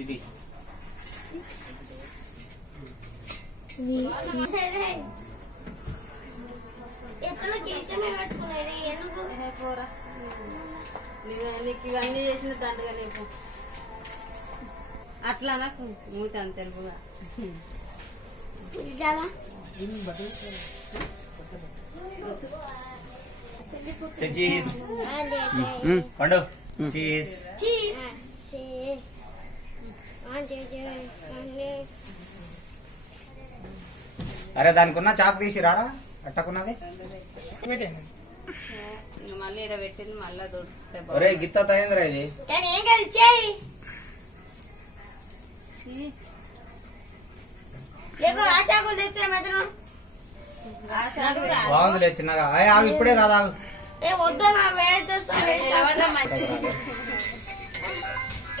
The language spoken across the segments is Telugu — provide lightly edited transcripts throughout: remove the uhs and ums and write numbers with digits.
ఇది నీకు ఇవన్నీ చేసిన దండగా నీకు అట్లా నాకు మూతాను తెలుపుగా చీజ్ పండు చీజ్ అరే దానికి ఉన్న చాకు తీసి రారా అట్టకున్నది మళ్ళీ ఇక్కడ పెట్టింది మళ్ళా దొరుకుతాయి ఒరే గిత్త తయిందిరా ఇది బాగుంది లేదు చిన్నగా ఆగు ఇప్పుడే కాదు ఆగు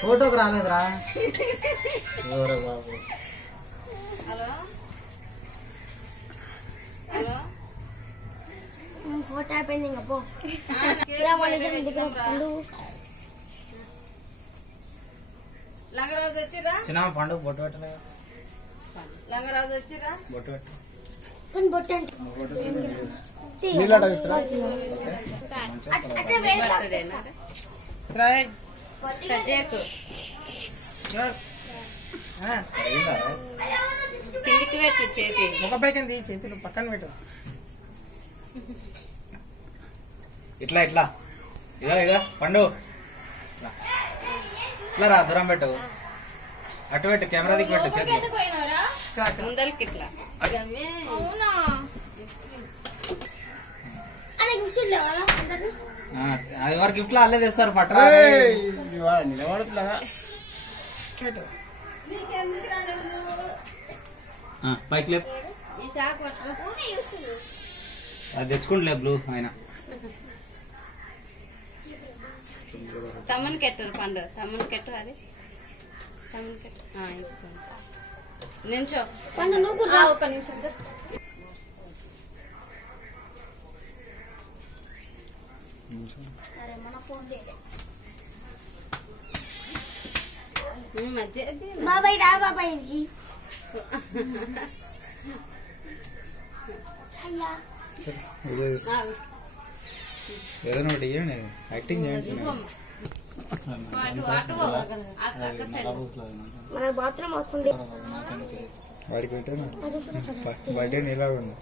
ఫోటోకి రాలేదురా ఎవరో బాబు హలో హలో ఫోటో అయిపోయింది ఇంకా పో లంగరాజు వచ్చిరా చిన్న పండుగ బొట్టు పెట్టలే లంగరాజు వచ్చిరా బొట్టు పెట్టు కిందికి పెట్టు చేసి ముఖపై కింద చేతులు పక్కన పెట్టు ఇట్లా ఇట్లా ఇగో ఇగో పండు ఇట్లా రా దూరం పెట్టు అటు పెట్టు కెమెరా దిక్కు పెట్టు చేతులు ముందలకి ఇట్లా అది వరకు గిఫ్ట్ లో అల్లే తెస్తారు పట్టరా నిలబడుతులాగా పైకి లేపు ఈ షాక్ పట్టరా అది తెచ్చుకుంటలే బ్లూ ఆయన తమ్మని కెట్టు పండు తమ్మని కెట్టు అది తమ్మని కెట్టు నించో పండు నువ్వు ఒక నిమిషం మధ్య బాబాయ్ రా బాబాయ్ ఇంటికి అయ్యా ఏదైనా ఒకటి ఇవ్వండి యాక్టింగ్ చేయండి మన బాత్రూమ్ వస్తుంది వాడికి పెట్టాను బర్త్డే ఇలా ఉంది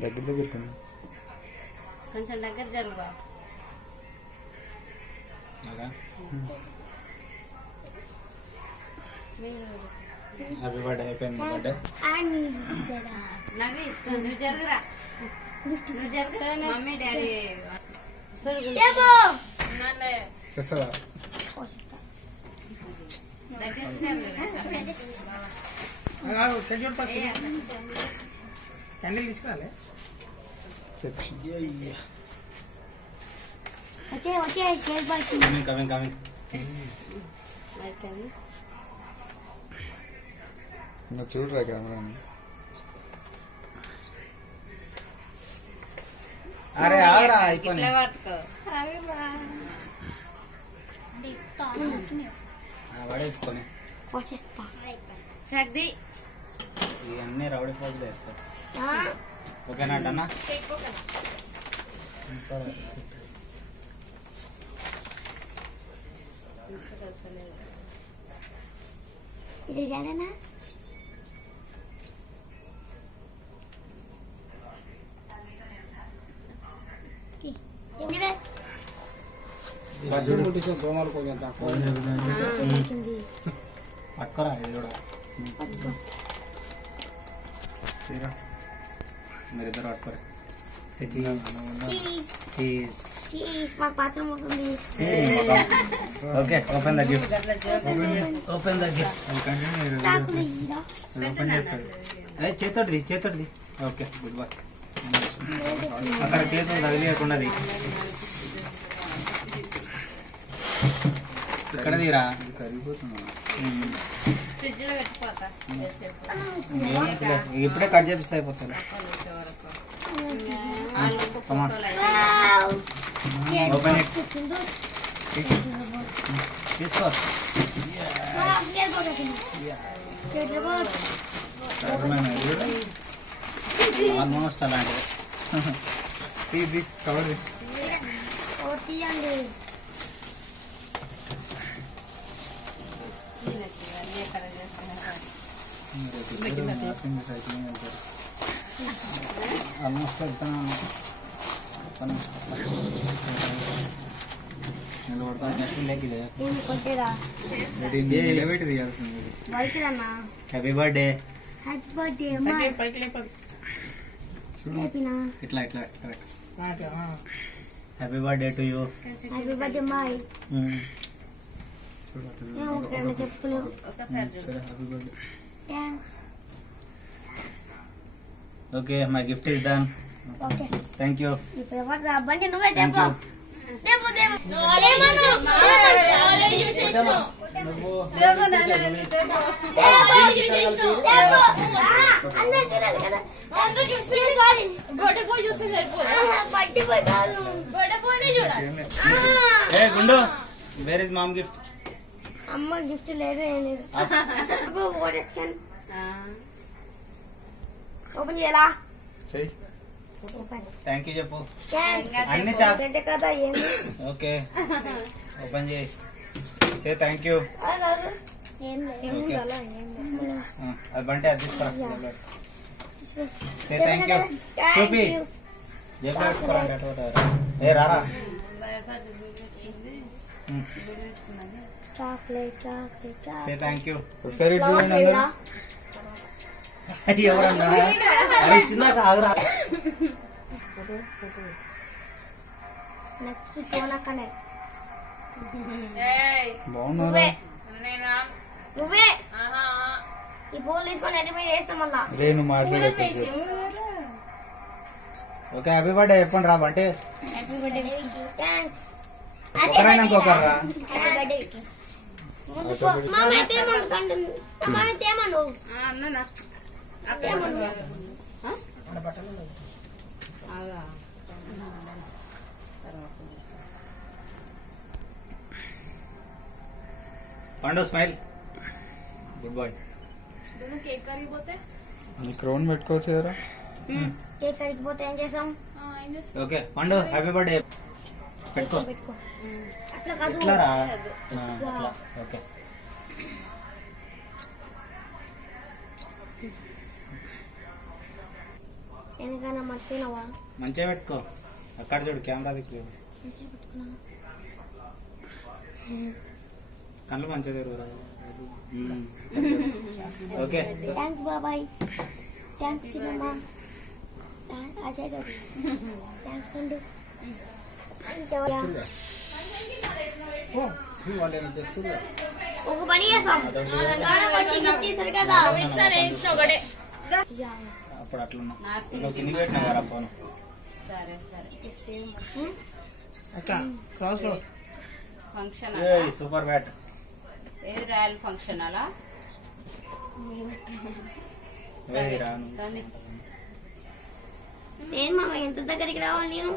దగ్గర దగ్గర కొంచెం దగ్గర జరుగు హ్యాపీ బర్త్డే అయిపోయింది బర్త్డే నవ్వి నువ్వు జరుగురా నువ్వు జరుగు మమ్మీ డాడీ చేస్తావా దగ్గర క్యాండిల్ తీసుకురాలే వచ్చే కేక్ పడుతుంది కమింగ్ కమింగ్ అయిపోయింది నువ్వు చూడరా కెమెరాని అరే ఆరా అయిపోయింది ఇట్లా పట్టుకో పడేసుకొని వచ్చేస్తా శక్తి ఇవన్నీ రౌడీ ఫాజులు వేస్తారు ఓకేనా అన్న ఇది సరేనా పట్టుకోరా ఇది కూడా మీరిద్దరు పట్టుకోరు చీజ్ మాకు బాత్రూమ్ వస్తుంది okay open the gift open the gift చాకులు ఇయ్యరా ఓపెన్ చేస్తాడు చేతోటిది ఓకే గుడ్ బాయ్ అక్కడ చేతులు తగిలియకున్నది ఇక్కడ తీరా కరిగిపోతున్నా ఫ్రిడ్జ్ లో పెట్టిపోతా ఇప్పుడే కట్ చేపిస్తే అయిపోతుంది. Open it. తీసుకో. ఆల్మోస్ట్ అలాంటిది. ఇది కవర్ తీయండి. ఆల్మోస్ట్ వెళ్తాను. ఏం కొట్టేరా బయటికి రమ్మా. Happy birthday. హ్యాపీ బర్త్డే అమ్మా. పైకి లేపదు. లేపినా. ఇట్లా ఇట్లా correct. Happy birthday to you. Happy birthday అమ్మాయి. ఒకటేనా చెప్తున్నావు. Thanks. Okay my gift is done. Okay thank you. ఇప్పుడు ఎవరు రా బండి నువ్వే తెపో. గుండు వేర్ ఇస్ మామ్ గిఫ్ట్. అమ్మ గిఫ్ట్ లేదు ఏం లేదు. ఓపెన్ చేయాలా. థ్యాంక్ యూ చెప్పు. అన్ని కదా ఏంది. ఓకే ఓపెన్ చేయి. Say thank you. అది బంటే అది తీసుకురా. Say thank you. చూపి జేబులో పెట్టుకోరండి. అటు ఏ రారా. Chocolate say thank you. ఒకసారి చూడండి అందరూ. ఎవరన్నా అది ఇచ్చిందాక ఆగురా. నెక్స్ట్ సోనక్కనే. బాగున్నారా? నువ్వే ఈ పూలు తీసుకొని ఎట్టి మీద వేస్తాం మళ్ళా. నేను మాట్లాడే ఓకే హ్యాపీ బర్త్డే చెప్పండి రా బంటే. Happy birthday. థ్యాంక్స్. ఒకరైనా ఇంకొకరా. మామ తేమను. పండు స్మైల్. Good boy. కేక్ కరిగిపోతే క్రౌన్ పెట్టుకోవచ్చు కదా. కేక్ కరిగిపోతే ఏం చేసాం. ఓకే పండు హ్యాపీ బర్త్డే పెట్టుకో. పెట్టుకో. అట్లా కాదు. ఇట్లా రా. ఇట్లా ఓకే. ఎందుకన్నా మర్చిపోయినావా. మంచిగా పెట్టుకో. అక్కడ చూడు కెమెరా దిక్కు. మంచిగా పెట్టుకున్నా. కళ్ళు మంచిగా తెరువురా. ఓకే థ్యాంక్స్ బాబాయ్. థ్యాంక్స్ చిన్నమ్మా. అజయ్ గారు థ్యాంక్స్ పండు. ఇంకెవరా ఒక పని చేస్తాం. గిఫ్ట్ ఇస్తారు కదా. అప్పుడు అట్లున్నా నువ్వు కిందికి పెట్టినా కదా ఫోన్. సరే సరే. అక్క క్రాస్ లో ఫంక్షన్ సూపర్ బ్యాట్. ఏది రాయల్ ఫంక్షన్ అలా నేను మామ ఎంత దగ్గరికి రావాలి నేను.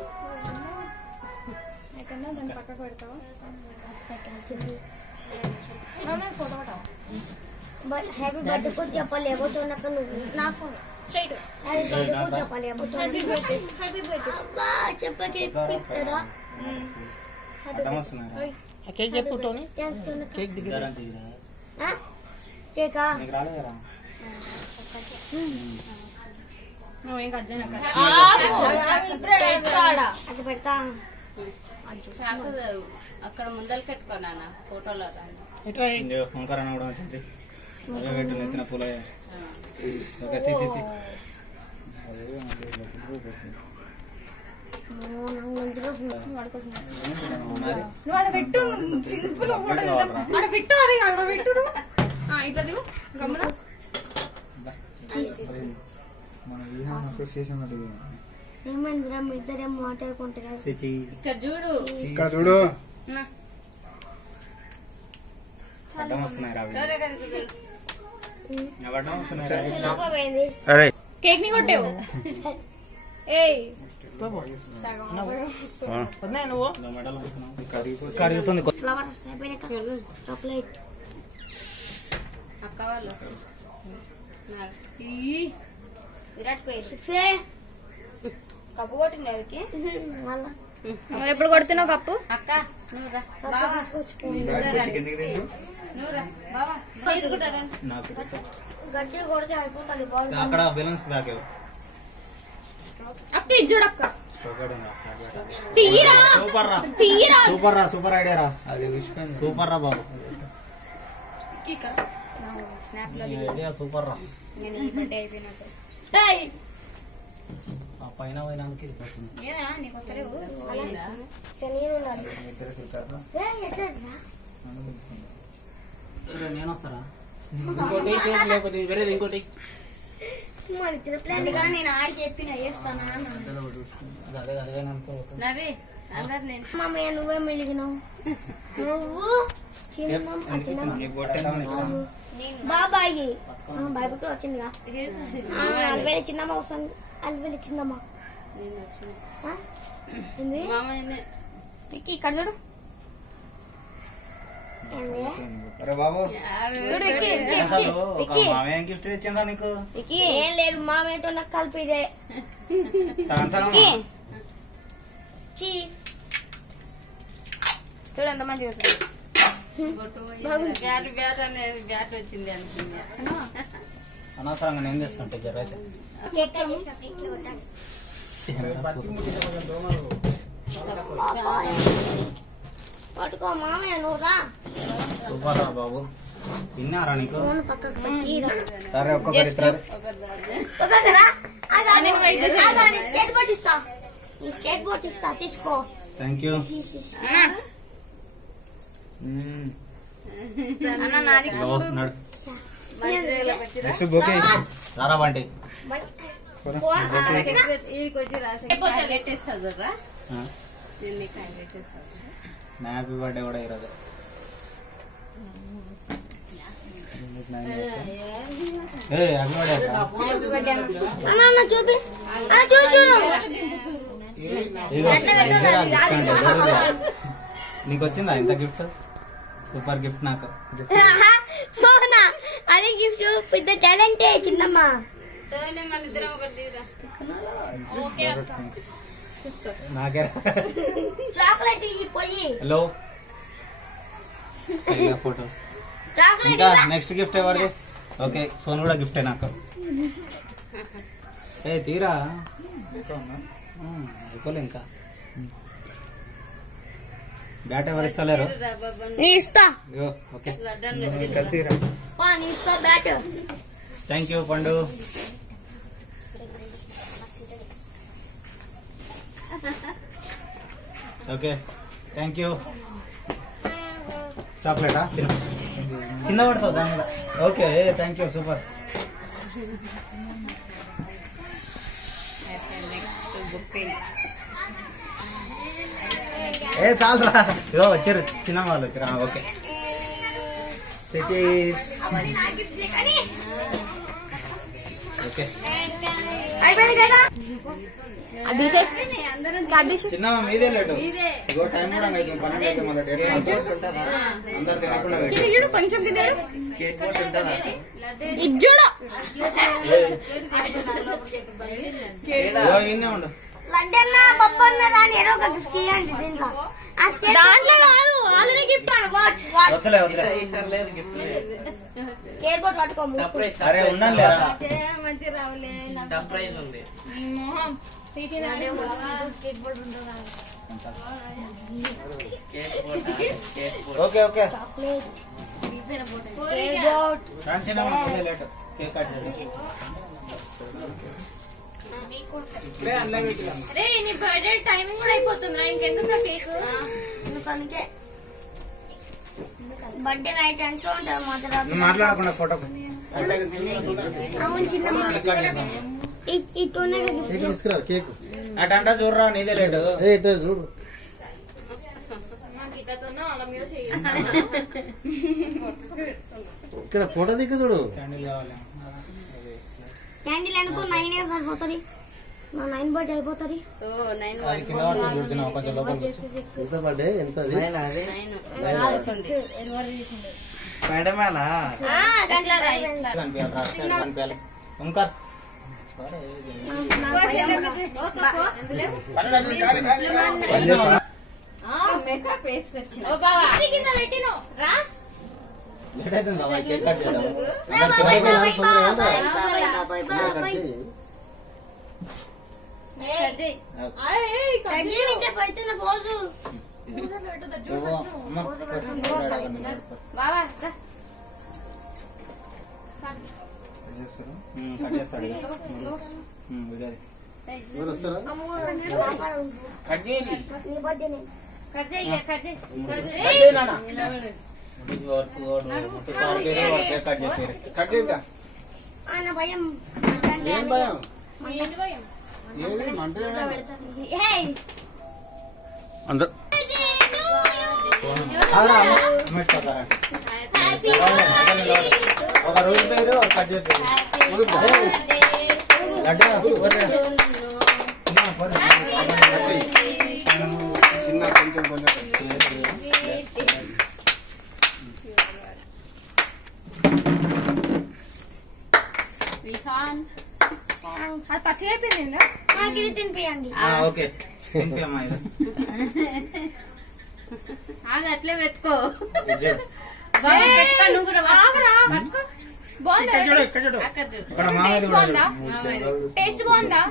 హ్యాపీ బర్త్డే కూడా చెప్పాలి. లేకపోతే నువ్వు నాకు స్ట్రైట్ హ్యాపీ బర్త్డే కూడా చెప్పాలి. చెప్పకే పిక్తారా. కేక్ చెప్పు టోనీ. కేక్ దిగరా. కేకా అది పెడతా. చాకు అక్కడ ముందలు పెట్టుకున్నా ఫోటోలో ఓంకారణ కూడా వచ్చింది. పెట్టు నెత్తిన పూల. పెట్టు సింపుల్ పెట్టు. అది అక్కడ పెట్టు. ఇట్లా దిగు గమ్మున. ఏమైందిరా మీ ఇద్దరేం మాట్లాడుకుంటారా. ఇక్కడ చూడు. ఇక్కడ చూడు. అడ్డం వస్తున్నాయి రా. అరే కేక్ ని కొట్టేవు ఏయ్ నువ్వు కరుగుతుంది. ఫ్లవర్స్ చాక్లెట్ అక్క వాళ్ళు విరాట్ కోహ్లీ కప్పు కొట్టింది ఎవరికి ఎప్పుడు కొడుతున్నావు కప్పు అక్క నువ్వు రా గట్టి కొడితే అయిపోతుంది బాల్. అక్కడ బెలూన్స్ దాకేవు. అక్క ఇచ్చుడు అక్క తీరా సూపర్ రా, తీరా సూపర్ రా, సూపర్ ఐడియా రా, అది సూపర్ రా బాబు, స్నాప్ ఈ ఐడియా సూపర్ రా. అయిపోయినట్టు ఆ పైన పోయినందుకు ఇది పోతుంది. ఏదా నీకు వస్తలేవు శనీరు ఉన్నాడు. నేను వస్తారా? ఇంకోటి కేక్ లేకపోతే వేరేది ఇంకోటి మరి ప్లాన్ అందుకని నేను ఆడి చెప్పిన చేస్తానా అదే అదే అనుకో. నవ్వి అందరు నేను మమ్మీ నువ్వే మెలిగినావు. నువ్వు చిన్న బాబాయి బాబాయ్కి వచ్చిందిగా. అల్వేలి చిన్నమ్మ వస్తుంది. అల్వేలి చిన్నమ్మ ఏంది విక్కీ ఇక్కడ చూడు. అరే బాబు, చూడు విక్కీ అసలు ఒక మామయ్య గిఫ్ట్ తెచ్చిందా నీకు? విక్కీ ఏం లేదు మామ ఏంటో నాకు కలిపిదే. సగం సగం చీజ్ చూడు ఎంత మంచిగా వచ్చింది. బ్యాట్ వచ్చింది అనుకుంది అనవసరంగా నేను తెస్తుంటే జరైతే పట్టుకో మామయ్య నువ్వు రా. సూపర్ రా బాబు. తిన్నారా నీకు? ఫోన్ పక్కకు పెట్టి రా. అరే ఒక్కొక్కరి ఒక్కొక్కరా? స్కేట్ బోర్డ్ ఇస్తా. ఈ స్కేట్ బోర్డ్ ఇస్తా తీసుకో. Thank you. అన్న నాది నెక్స్ట్ బొకే రారా బంటి. హ్యాపీ బర్త్డే కూడా ఈరోజు. Happy birthday. అన్న చూపి చూడు. నీకు వచ్చిందా ఇంత గిఫ్ట్? సూపర్ గిఫ్ట్ నాకు. సోనా అది గిఫ్ట్ పెద్ద టాలెంటే చిన్నమ్మ. నాకే చాక్లెట్ పోయి హలో ఫోటోస్. చాక్లెట్ ఇంకా నెక్స్ట్ గిఫ్ట్ ఎవరిది? ఓకే ఫోన్ కూడా గిఫ్టే నాకు. ఏ తీరా అయిపోలే ఇంకా. బ్యాట్ ఎవరు ఇస్తలేరు? నీ ఇస్తా. ఓకే నీ ఇస్తా బ్యాట్. థ్యాంక్ యూ పండు. Okay thank you. చాక్లెటా? కింద పడతావు దాని మీద. Okay thank you super. ఏ చాలరా, ఇగో వచ్చారు చిన్న వాళ్ళు వచ్చారు. ఓకే ఓకే చిన్న మీదే లేటు. ఇగో టైం కూడా అయితే 12 అయితే మళ్ళీ డేట్ అందరు తినకుండా కొంచెం ఇన్నే ఉండు. లడ్డన్న పప్పన్న రాని ఏదో ఒక గిఫ్ట్ ఇవ్వండి దీంట్లో. ఆ స్కేట్ దాంట్లో కాదు ఆల్రెడీ గిఫ్ట్ వాచ్ వస్తలే వస్తలే. కేక్ బోర్డ్ పట్టుకో. అరే ఉండండి లేరా. సర్ప్రైజ్ ఉంది. స్కేట్ బోర్డ్ ఉండదు. Okay okay chocolate skateboard రాని చిన్న మీదే లేటు. కేక్ కట్ చేద్దాం. అరే నీ బర్త్డే టైమింగ్ కూడా అయిపోతుందిరా, ఇంకెందుకు కేక్? అందుకే బర్త్డే నైట్ ఎంతో ఉంటారు మాత్రం. మాట్లాడకుండా ఫోటో అవును చిన్నమ్మ ఇటునే గిఫ్ట్ తీసుకురా కేక్ అటంట చూడరా నీదే లేటు. చూడు గిట్టతోనో అలా మీద చేయాలి. ఇక్కడ ఫోటో దిక్కు చూడు. క్యాండిల్ కావాలి. క్యాండిల్ అనుకో 9 ఇయర్స్ అయిపోతుంది. నా 9 బర్త్డే అయిపోతుంది. అది కింద పడుతుంది చూడుచున్నా, కొంచెం లోపలికి వచ్చి. ఎంత పడ్డే ఎంత అది? స్పైడర్ మ్యానా? కనిపించాలి, కనిపించాలి. ఓంకార్ మేకప్ వేసుకొచ్చిన లేట్ అవుతుంది బాబా, కేక్ కట్ చేద్దాం. కట్ చేస్తాడు. ఎవరు వస్తారా? కట్ చేయండి. నీ బర్త్డేనే. కేక్ కట్ చేయండి. ఆయన భయం. ఏం భయం? ఏంటి భయం? ఏది మంట? అందరు ఒక రోజు పేరు కట్ చేస్తారు. చిన్న కొంచెం కొంచెం అది పచ్చిగా అయిపోయింది. నాకు ఇది తినిపియండి. ఓకే తినిపియమ్మా ఇది. అది అట్లే పెట్టుకో. ఇది చూడు. పెట్టుకో నువ్వు కూడా పట్టుకో. బాగుందా? ఇక్కడ చూడు, ఇక్కడ చూడు. అక్కడ చూడు. ఇక్కడ మామయ్య టేస్ట్ కూడా బాగుందా? టేస్ట్ బాగుందా?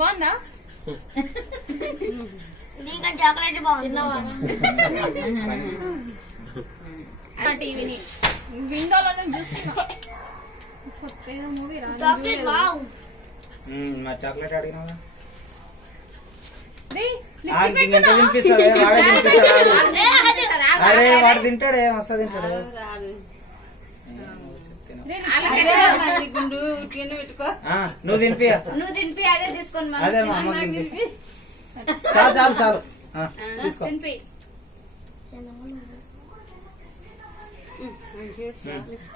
బాగుందా? ఇంకా చాక్లెట్ బాగుంది. టీవీని విండోలో చూస్తున్నా. మూవీ చాక్లెట్ బాగు. మా చాక్లెట్ అడిగినా లిప్స్టిక్ ఎంత తినిపిస్తాడు? వాడే తినిపిస్తాడు. అరే వాడు తింటాడే, మస్తు తింటాడు. నువ్వు తినిపి. నువ్వు తినిపి అదే తీసుకొని అదే మా అమ్మ తినిపి. చాలు చాలు చాలు తీసుకో. తినిపి.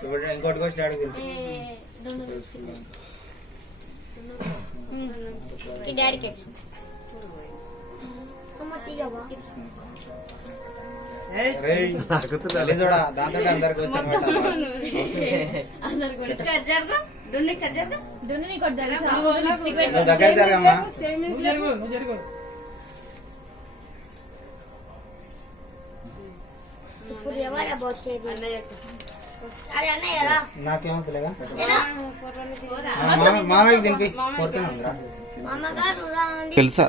ఇప్పుడు ఇంకోటి వచ్చి డాడీ తినిపి. ఈ డాడీకి అమ్మ తీయవా? చూడా దాంతో అందరికి వస్తాను. దగ్గర జరగమ్మా. నువ్వు జరుగు, నువ్వు జరుగు. ఇప్పుడు ఎవరు వచ్చేది? అది అన్నయ్య కదా. నాకేమవుతులేగా మామయ్యకి తినిపి. కోరుకున్నా మామగారు తెలుసా?